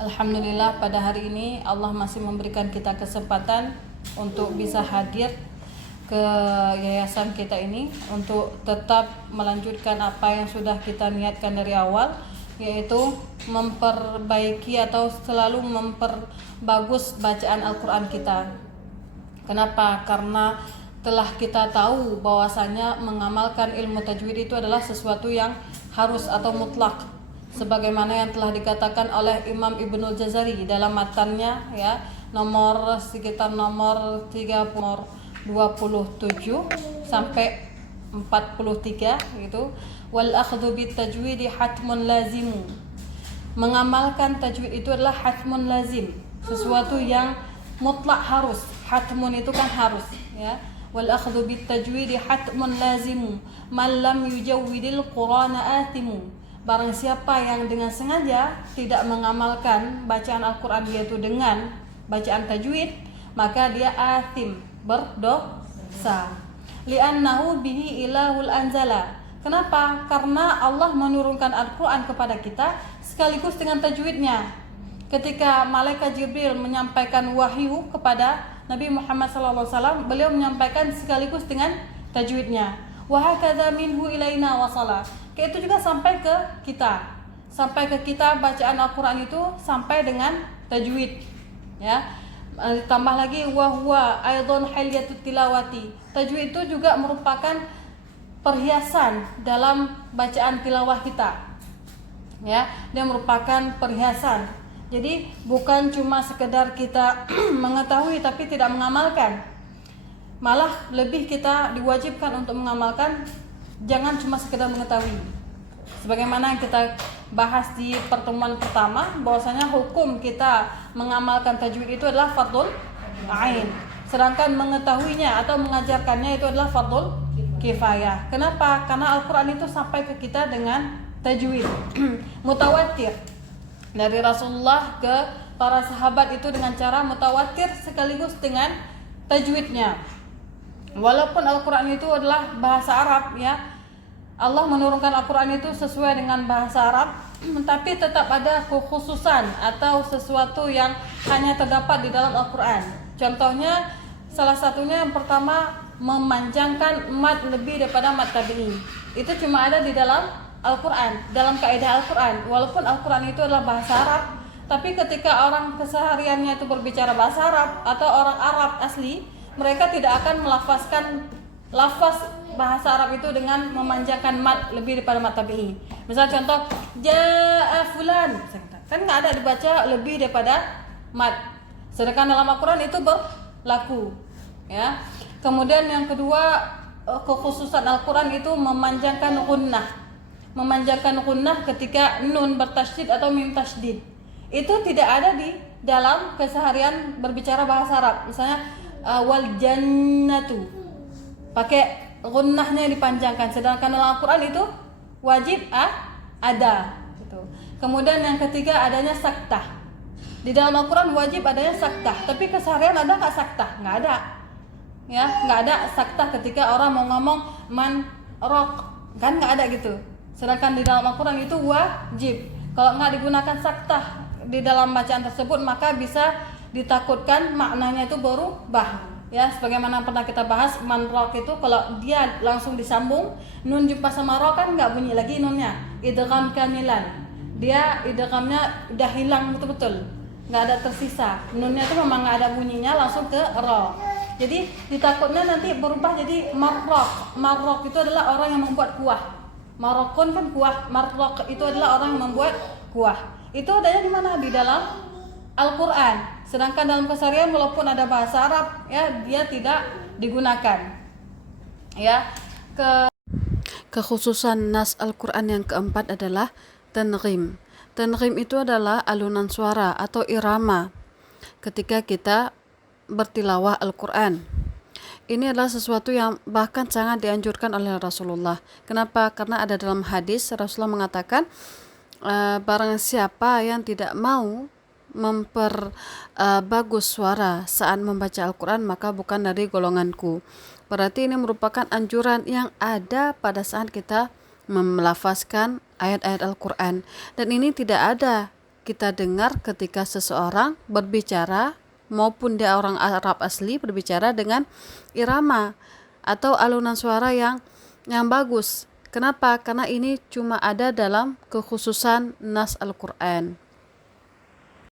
Alhamdulillah pada hari ini Allah masih memberikan kita kesempatan untuk bisa hadir ke yayasan kita ini untuk tetap melanjutkan apa yang sudah kita niatkan dari awal, yaitu memperbaiki atau selalu memperbagus bacaan Al-Quran kita. Kenapa? Karena telah kita tahu bahwasanya mengamalkan ilmu tajwid itu adalah sesuatu yang harus atau mutlak, sebagaimana yang telah dikatakan oleh Imam Ibnul Jazari dalam matannya, ya, sekitar nomor 27 sampai 43 gitu. Wal akhdhu bit tajwidi hatmun lazimu. Mengamalkan tajwid itu adalah hatmun lazim, sesuatu yang mutlak harus. Hatmun itu kan harus, ya. Wal akhdhu bit tajwidi hatmun lazimu man lam yujawwidil qur'ana athimu. Barang siapa yang dengan sengaja tidak mengamalkan bacaan Al-Quran yaitu dengan bacaan tajwid, maka dia athim, berdosa. Li'annahu bihi ilahul anzala. Kenapa? Karena Allah menurunkan Al-Quran kepada kita sekaligus dengan tajwidnya. Ketika malaikat Jibril menyampaikan wahyu kepada Nabi Muhammad SAW, beliau menyampaikan sekaligus dengan tajwidnya. Wa hakadza minhu ilaina wasala. Kayak itu juga sampai ke kita. Sampai ke kita bacaan Al-Quran itu sampai dengan tajwid, ya. Ditambah lagi wa huwa aidan hilyatut tilawati. Tajwid itu juga merupakan perhiasan dalam bacaan tilawah kita, ya. Dia merupakan perhiasan. Jadi bukan cuma sekedar kita mengetahui tapi tidak mengamalkan. Malah lebih kita diwajibkan untuk mengamalkan, jangan cuma sekedar mengetahui. Sebagaimana yang kita bahas di pertemuan pertama, bahwasanya hukum kita mengamalkan tajwid itu adalah fardul ain. Sedangkan mengetahuinya atau mengajarkannya itu adalah fardul kifayah. Kenapa? Karena Al-Quran itu sampai ke kita dengan tajwid mutawatir dari Rasulullah ke para sahabat itu dengan cara mutawatir sekaligus dengan tajwidnya. Walaupun Al-Quran itu adalah bahasa Arab, ya, Allah menurunkan Al-Quran itu sesuai dengan bahasa Arab, tapi tetap ada kekhususan atau sesuatu yang hanya terdapat di dalam Al-Quran. Contohnya, salah satunya yang pertama, memanjangkan mad lebih daripada mad tabi'i. Itu cuma ada di dalam Al-Quran, dalam kaidah Al-Quran. Walaupun Al-Quran itu adalah bahasa Arab, tapi ketika orang kesehariannya itu berbicara bahasa Arab atau orang Arab asli, mereka tidak akan melafazkan lafaz bahasa Arab itu dengan memanjangkan mad lebih daripada mad tabi'i. Misal contoh, ja'a fulan, kan nggak ada dibaca lebih daripada mad. Sedangkan dalam Al-Quran itu berlaku, ya. Kemudian yang kedua, kekhususan Al-Quran itu memanjangkan gunnah. Memanjangkan gunnah ketika nun bertasydid atau mim tasydid. Itu tidak ada di dalam keseharian berbicara bahasa Arab. Misalnya wal jannatu, pakai gunnahnya dipanjangkan, sedangkan dalam Al-Quran itu wajib ada gitu. Kemudian yang ketiga, adanya saktah. Di dalam Al-Quran wajib adanya saktah, tapi keseharian ada nggak saktah? Nggak ada, ya, nggak ada saktah ketika orang mau ngomong man rok, kan nggak ada gitu. Sedangkan di dalam Al-Quran itu wajib. Kalau nggak digunakan saktah di dalam bacaan tersebut, maka bisa ditakutkan maknanya itu berubah, ya. Sebagaimana pernah kita bahas, man rok itu kalau dia langsung disambung, nun jumpa sama ro kan nggak bunyi lagi nunnya. Idgham kamilan, dia idghamnya udah hilang betul-betul, nggak ada tersisa. Nunnya itu memang nggak ada bunyinya, langsung ke ro. Jadi ditakutnya nanti berubah jadi marrok. Marrok itu adalah orang yang membuat kuah. Marokon kan kuah, marrok itu adalah orang yang membuat kuah. Itu adanya di mana? Di dalam Al-Quran. Sedangkan dalam keseharian walaupun ada bahasa Arab, ya, dia tidak digunakan, ya. Kekhususan nas Al-Quran yang keempat adalah tanghim. Tanghim itu adalah alunan suara atau irama ketika kita bertilawah Al-Quran. Ini adalah sesuatu yang bahkan sangat dianjurkan oleh Rasulullah. Kenapa? Karena ada dalam hadis Rasulullah mengatakan, barang siapa yang tidak mau memperbagus suara saat membaca Al-Quran, maka bukan dari golonganku. Berarti ini merupakan anjuran yang ada pada saat kita melafazkan ayat-ayat Al-Quran. Dan ini tidak ada kita dengar ketika seseorang berbicara maupun dia orang Arab asli berbicara dengan irama atau alunan suara yang bagus. Kenapa? Karena ini cuma ada dalam kekhususan nas Al-Quran.